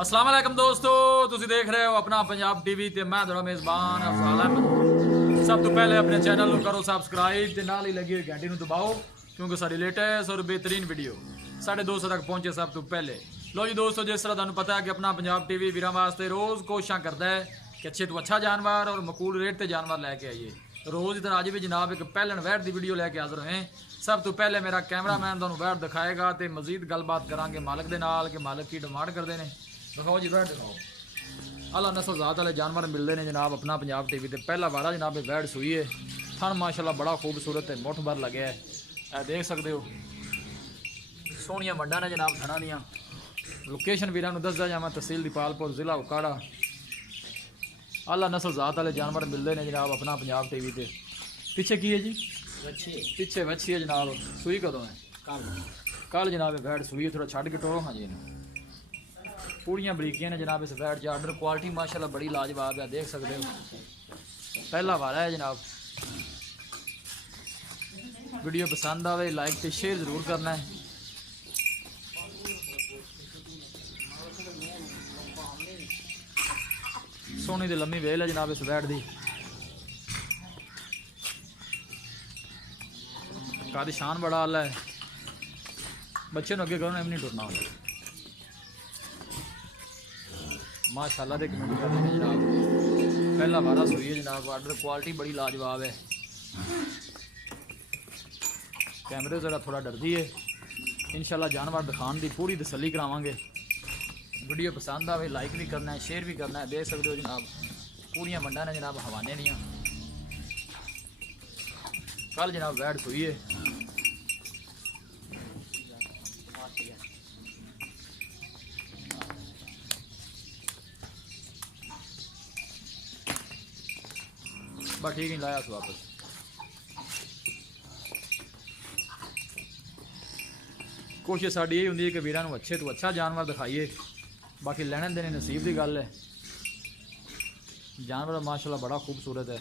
अस्सलाम वालेकुम दोस्तों, तुसी देख रहे हो अपना पंजाब टीवी ते मैं थोड़ा मेज़बान अफजाल अहमद। सब तो पहले अपने चैनल को करो सबसक्राइब ते नाल ही लगी हुई घंटी नूं दबाओ क्योंकि सारी लेटेस्ट और बेहतरीन वीडियो साढ़े दोस्तों तक पहुंचे सब तो पहले। लो जी दोस्तों, जिस तरह तुहानूं पता है कि अपना पंजाब टीवी वीरां वास्ते रोज़ कोशिशां करता है कि अच्छे तो अच्छा जानवर और मकूल रेट ते जानवर लैके आइए। रोज़ इधर अज भी जनाब एक पैलन वैट की वीडियो लैके हाज़र होए। सब तो पहले मेरा कैमरामैन तुहानूं वैट दिखाएगा तो मजीद गलबात करांगे मालिक दे नाल कि मालिक की डिमांड करते हैं। दिखाओ जी वैट दिखाओ। अला नस्ल जात वाले जानवर मिलते हैं जनाब अपना पंजाब टीवी ते पहला वारा जनाब वैट सूई है। थन माशाल्लाह बड़ा खूबसूरत है, मुठ भर लगे है, देख सकते हो। सोहनिया वंडा ने जनाब थना दियाँ। लोकेशन वीरां नूं दसदा जावां, तहसील दीपालपुर जिला उकाड़ा। आला नस्ल जात वाले जानवर मिलते हैं जनाब अपना पंजाब टीवी ते। पीछे की है जी? पीछे वच्छी है जनाब। सूई कदों है? कल जनाब वैट सूई है। थोड़ा छड़ के टोरो हाँ जी। पूड़ियाँ बरीकियां ने जनाब इस वैट ऑर्डर क्वालिटी माशाल्लाह बड़ी लाजवाब है, देख सकते हो। पहला वारा है जनाब। वीडियो पसंद आवे लाइक तो शेयर ज़रूर करना है। सोनी दी लम्मी वेल है जनाब इस वैट दी। कादी शान बड़ा आला है। बच्चे नूं अगे करो ना, नहीं टुरना माशाल्लाह दे कमेंट करते हैं जनाब। पहला वारा सूई है जनाब। ऑर्डर क्वालिटी बड़ी लाजवाब है। कैमरे ज़रा थोड़ा डरती है। इंशाल्लाह जानवर दिखाने की पूरी तसल्ली करावांगे। वीडियो पसंद आवे लाइक भी करना है, शेयर भी करना है, देख सकते हो जनाब। पूरियां मंडा ने जनाब हवाने दियाँ। कल जनाब वैट सूई है। बस ठीक नहीं लाया वापस। कोशिश साड़ी यही होंगी कि वीरां नूं अच्छे तो अच्छा जानवर दिखाइए। बाकी लेने देने नसीब की गल है। जानवर माशाल्लाह बड़ा खूबसूरत है।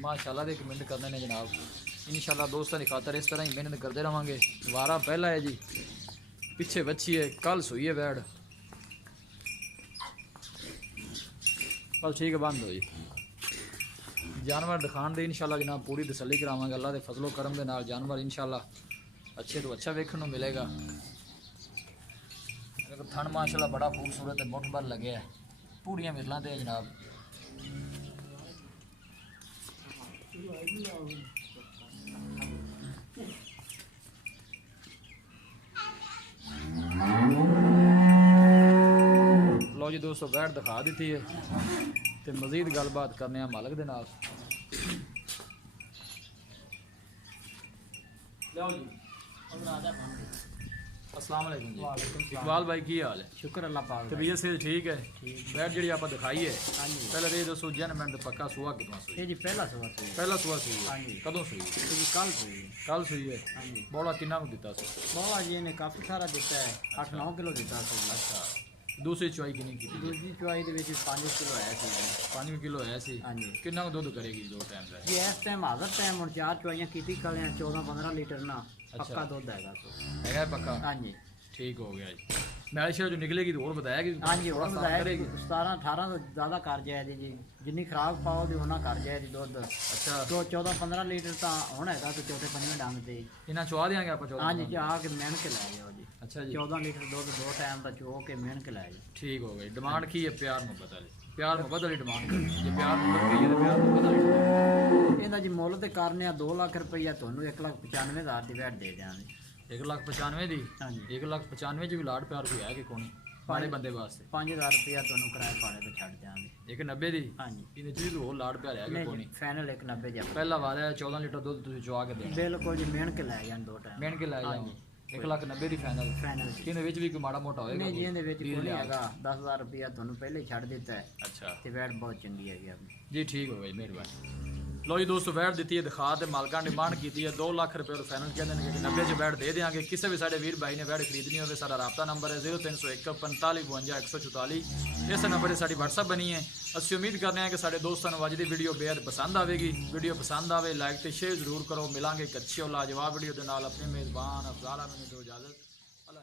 माशाल्लाह दे कमेंट करने ने जनाब। इंशाल्लाह दोस्तों की खातर इस तरह ही मेहनत करते रहेंगे। वारा पहला है जी, पीछे बच्ची है, कल सूई है वैट। बस ठीक है, बंद हो जी। जानवर दिखाने दे इंशाल्लाह जनाब पूरी तसल्ली करावांगे। अल्लाह के फजलो करम के नाल जानवर इंशाल्लाह अच्छे तो अच्छा वेखने को मिलेगा। थन माशाल्लाह बड़ा खूबसूरत है, मुठ भर लगे है। पूरियां मिसलां ते जनाब। लो जी दोस्तों, वैट दिखा दी है तो मजीद गलबात करने मालिक दे नाल। अस्सलाम वालेकुम जी। इकबाल भाई की हाल है? शुक्र अल्लाह पाक। तबीयत से ठीक है? वैट जी आप दिखाई है पहले ये दसो जनमेंट पक्का सुहा कितना सुई? ये जी पहला सुबह सुई। पहला सुहा सुई है। हाँ जी। कदों सुई? ये जी कल सुई। कल सुई है। हाँ जी। बौला किन्ना को दिता सी? बाबा जी ने काफ़ी सारा दिता है, 8-9 किलो दिता सी। अच्छा, दूसरी चुआई किन्नी की? दूसरी चुआई दे 5 किलो है सी। 5 किलो है सी। हाँ जी। किन्ना को दुध करेगी दो टाइम का? जी इस टाइम हाजर टाइम और 4 चुआइयां कीती कल 14-15 लीटर ना पक्का दूध हैगा तो है पक्का? हाँ जी। ठीक हो गया जी। मैल शेर जो निकलेगी तो और बताया कि हाँ जी और बताया 17-18 तो ज़्यादा कर जाएगी जी। जिन्नी खराब पाओ तो उन्ना कर जाएगी दूध। अच्छा, तो 14-15 लीटर तो होना है तो चौथे पंजवें डंग से। इन्हें चुआ देंगे आप? 14? हाँ जी, चाह के मेहन के लै जाओ जी। अच्छा जी। 14 लीटर दूध 2 टाइम का चो के मेहन के लै जाओ। ठीक हो गई। डिमांड की है प्यार मुहब्बत वाली? प्यार मुहब्बत वाली डिमांड करनी है। प्यार मुहब्बत की है तो प्यार मुहब्बत वाली डिमांड। ਇਹਦਾ ਜੀ ਮੁੱਲ ਤੇ ਕਰਨੇ ਆ 2 ਲੱਖ ਰੁਪਈਆ, ਤੁਹਾਨੂੰ 1,95,000 ਦੀ ਵੈਟ ਦੇ ਦਿਆਂਗੇ। 1,95,000 ਦੀ? ਹਾਂਜੀ। 1,95,000 ਚ ਵੀ ਲਾੜ ਪਿਆਰ ਕੋਈ ਹੈ ਕਿ ਕੋਣੀ ਮਾੜੇ ਬੰਦੇ ਵਾਸਤੇ? 5,000 ਰੁਪਈਆ ਤੁਹਾਨੂੰ ਕਿਰਾਏ ਭਾੜੇ ਤੇ ਛੱਡ ਦਿਆਂਗੇ। 1,90,000 ਦੀ? ਹਾਂਜੀ। ਇਹਦੇ ਚ ਵੀ ਹੋਰ ਲਾੜ ਪਿਆਰ ਹੈ ਕਿ ਕੋਣੀ? ਫਾਈਨਲ 1,90,000 ਜੀ। ਪਹਿਲਾ ਵਾਰ ਹੈ 14 ਲੀਟਰ ਦੁੱਧ ਤੁਸੀਂ ਚੁਆ ਕੇ ਦੇਣਾ? ਬਿਲਕੁਲ ਜੀ, ਮਿਹਨ ਕੇ ਲੈ ਜਾਣ 2 ਟਾਈਮ। ਮਿਹਨ ਕੇ ਲੈ ਜਾਓ। 1,90,000 ਦੀ ਫਾਈਨਲ? ਫਾਈਨਲ ਇਹਦੇ ਵਿੱਚ ਵੀ ਕੋਈ ਮਾੜਾ ਮੋਟਾ ਹੋਏਗਾ? ਨਹੀਂ ਜੀ, ਇਹਦੇ ਵਿੱਚ ਕੋਈ ਨਹੀਂ ਹੈਗਾ। 10,000 ਰੁਪਈਆ ਤੁਹਾਨੂੰ ਪਹਿਲੇ ਹੀ ਛੱਡ ਦਿੱਤਾ ਹੈ। ਅੱਛਾ ਤੇ ਵੈਟ ਬਹੁਤ ਚੰਗੀ ਹੈਗੀ ਆਪਣੀ ਜੀ। ਠੀਕ ਹੋ ਗਈ, ਮਿਹਰਬਾਨੀ। लो जी दोस्तों, वैट दी है दिखा तो मालका डिमांड की है 2 लाख रुपये और फाइनल कहते हैं कि 90 च वैट दे देंगे। किसी भी साढ़े वीर भाई ने वैट खरीदनी हो सारा रबता नंबर है 0301 45 52 144। इस नंबर से साड़ी WhatsApp बनी है। ਅਸੀਂ ਉਮੀਦ ਕਰਦੇ ਹਾਂ ਕਿ ਸਾਡੇ ਦੋਸਤਾਂ ਨੂੰ ਅੱਜ ਦੀ ਵੀਡੀਓ ਬੇहद ਪਸੰਦ ਆਵੇਗੀ। ਵੀਡੀਓ ਪਸੰਦ ਆਵੇ ਲਾਈਕ ਤੇ ਸ਼ੇਅਰ ਜ਼ਰੂਰ ਕਰੋ। ਮਿਲਾਂਗੇ ਇੱਕ ਅੱਛੀ ਔਰ ਲਾਜਵਾਬ ਵੀਡੀਓ ਦੇ ਨਾਲ। ਆਪਣੇ ਮੇਜ਼ਬਾਨ ਅਫਜ਼ਾਲ ਅਹਿਮਦ ਨੂੰ ਦਿਓ ਇਜਾਜ਼ਤ। ਅੱਲਾ